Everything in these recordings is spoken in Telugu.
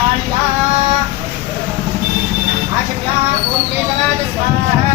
शाल्या आशम्या ओम केशवाय स्वाहा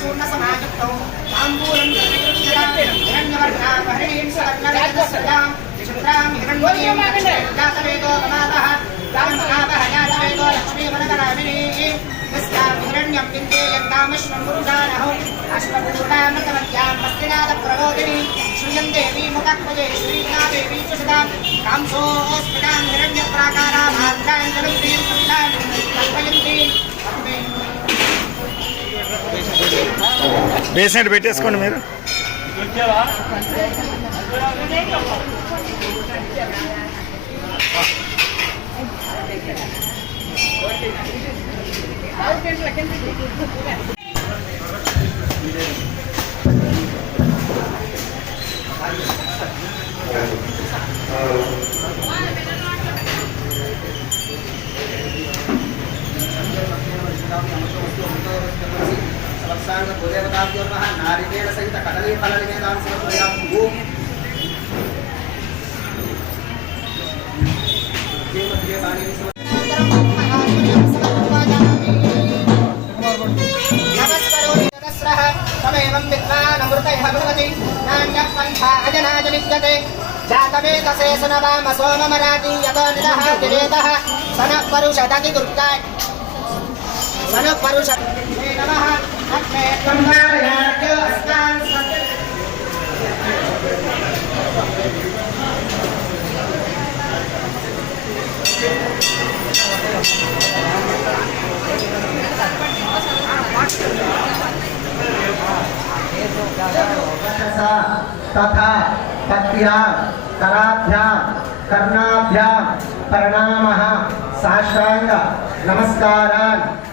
चूर्णसमायुक्तौ ताम्बूलम् हिरण्यवर्णापहरेण सुवर्णराजसदाम् त्रिशुद्राम् हिरण्योदयमागण्डसमेतो प्रमादः रामहापहयासमेतो लक्ष्मीवनकरामिणीः यस्याम् हिरण्यम् विन्दे यन्तामश्वम् पुरुषाणौ अश्वपुरुषामृतमध्याम् मस्तिनादप्रबोधिनी श्रूयन्देवी मुखक्वजे श्रीनादेवी च सदाम् कांसोऽस्मिताम् हिरण्यप्राकारामान्ताञ्जलम् श्रीम् कल्पयन्तीम् బేసెంట్ పెట్టేసుకోండి మీరు. सांग गुरुदेवताभ्यो नमः नारिकेलसहित कदलीफलनिवेदां समर्पयाम ओम देवप्रिय वाणी तमेवं विद्वान् अमृतयः भवति नान्यः पन्था यतो निरः दिवेदः सनः परुषदति दुर्गाय सनः परुष तथा पत्या कराभ्या कर्णाभ्या प्रणाम साष्टांग नमस्कारान्।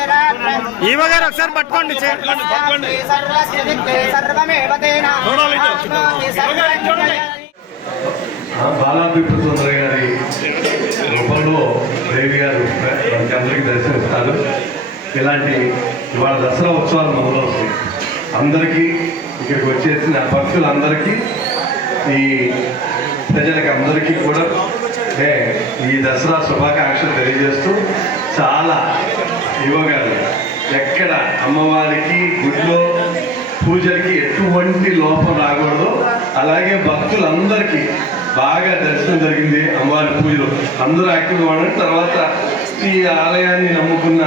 బ్రాహ్మణో వై ఒకసారి పట్టుకోండి చే- సుందర గారి రూపంలో దేవి గారు మనకి అందరికీ దర్శనమిస్తారు ఇలాంటి ఇవాళ దసరా ఉత్సవాలు మొదలు అందరికీ ఇక్కడికి వచ్చేసిన భక్తులందరికీ ఈ ప్రజలకి అందరికీ కూడా ఈ దసరా శుభాకాంక్షలు తెలియజేస్తూ చాలా యువగారు ఎక్కడ అమ్మవారికి గుడిలో పూజలకి ఎటువంటి లోపం రాకూడదు. అలాగే భక్తులందరికీ బాగా దర్శనం జరిగింది అమ్మవారి పూజలు. అందరూ యాక్టివ్గా ఉండండి తర్వాత ఈ ఆలయాన్ని నమ్ముకున్న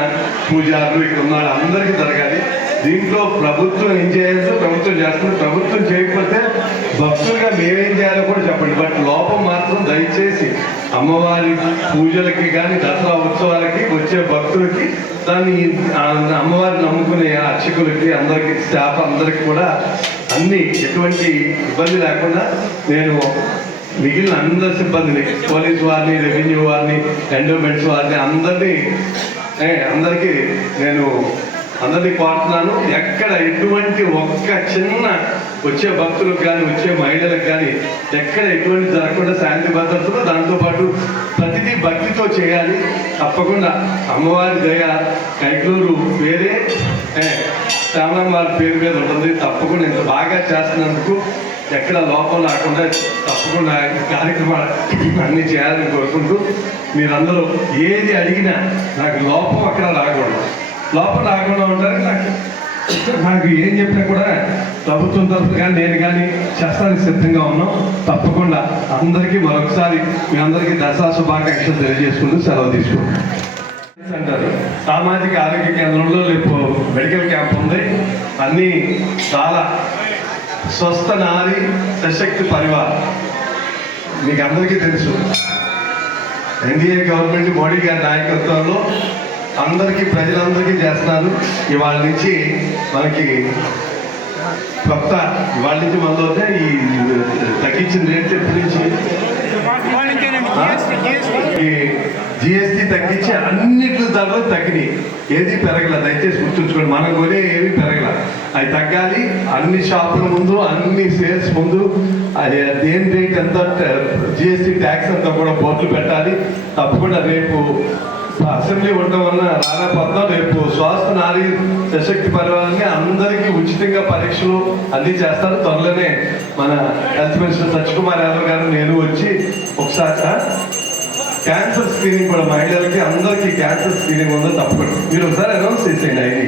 పూజారులు ఇక్కడ ఉన్న వాళ్ళందరికీ జరగాలి. దీంట్లో ప్రభుత్వం ఏం చేయాలో ప్రభుత్వం చేస్తుంది. ప్రభుత్వం చేయకపోతే భక్తులుగా మేమేం చేయాలో కూడా చెప్పండి. బట్ లోపం మాత్రం దయచేసి అమ్మవారి పూజలకి కానీ దసరా ఉత్సవాలకి వచ్చే భక్తులకి దాన్ని అమ్మవారిని నమ్ముకునే అర్చకులకి అందరికి స్టాఫ్ అందరికి కూడా అన్ని ఎటువంటి ఇబ్బంది లేకుండా నేను మిగిలిన అందరి సిబ్బందిని పోలీస్ వారిని రెవెన్యూ వారిని ఎండోమెంట్స్ వారిని అందరినీ అందరికీ నేను అందరినీ కోరుతున్నాను. ఎక్కడ ఎటువంటి ఒక్క చిన్న వచ్చే భక్తులకు కానీ వచ్చే మహిళలకు కానీ ఎక్కడ ఎటువంటి జరగకుండా శాంతి భద్రతలు దాంతోపాటు ప్రతిదీ భక్తితో చేయాలి. తప్పకుండా అమ్మవారి దయ కైకూరు వేరే శ్యామలం వారి పేరు మీద ఉంటుంది. తప్పకుండా ఇంత బాగా చేస్తున్నందుకు ఎక్కడ లోపం లేకుండా తప్పకుండా కార్యక్రమాలు అన్ని చేయాలని కోరుకుంటూ మీరందరూ ఏది అడిగినా నాకు లోపం అక్కడ రాకూడదు. లోపల రాకుండా ఉంటారని నాకు నాకు ఏం చెప్పినా కూడా ప్రభుత్వం తరఫున కానీ నేను కానీ చేస్తానికి సిద్ధంగా ఉన్నాం. తప్పకుండా అందరికీ మరొకసారి మీ అందరికీ దసరా శుభాకాంక్షలు తెలియజేసుకుంటూ సెలవు తీసుకుంటాం అంటారు సామాజిక ఆరోగ్య కేంద్రంలో రేపు మెడికల్ క్యాంప్ ఉంది. అన్నీ చాలా స్వస్థ నారి సశక్తి పరివార్. మీకు అందరికీ తెలుసు. ఎన్డీఏ గవర్నమెంట్ మోడీ గారి నాయకత్వంలో అందరికీ ప్రజలందరికీ చేస్తున్నారు ఇవాళ నుంచి మనకి కొత్త ఇవాళ నుంచి మనలో ఈ తగ్గించిన రేట్లు ఎప్పటి నుంచి ఈ జిఎస్టీ తగ్గించి అన్నిటి ధరలు తగ్గినాయి. ఏది పెరగల? దయచేసి గుర్తుంచుకోండి. మనం కొనే ఏమీ పెరగల. అవి తగ్గాలి. అన్ని షాపుల ముందు అన్ని సేల్స్ ముందు అది దేని రేట్ ఎంత జిఎస్టీ ట్యాక్స్ అంతా కూడా బోర్డులు పెట్టాలి. తప్పకుండా రేపు అసెంబ్లీ ఉండడం వలన రాలేకపోతున్నాం రేపు స్వాస్థ నారీ సశక్తి పరివారాన్ని అందరికీ ఉచితంగా పరీక్షలు అన్ని చేస్తారు. త్వరలోనే మన హెల్త్ మినిస్టర్ సత్యకుమార్ యాదవ్ గారు నేను వచ్చి ఒకసారి క్యాన్సర్ స్క్రీనింగ్ కూడా మహిళలకి అందరికీ క్యాన్సర్ స్క్రీనింగ్ ఉందో తప్పకుండా. మీరు ఒకసారి అనౌన్స్ చేసేయండి ఐడి.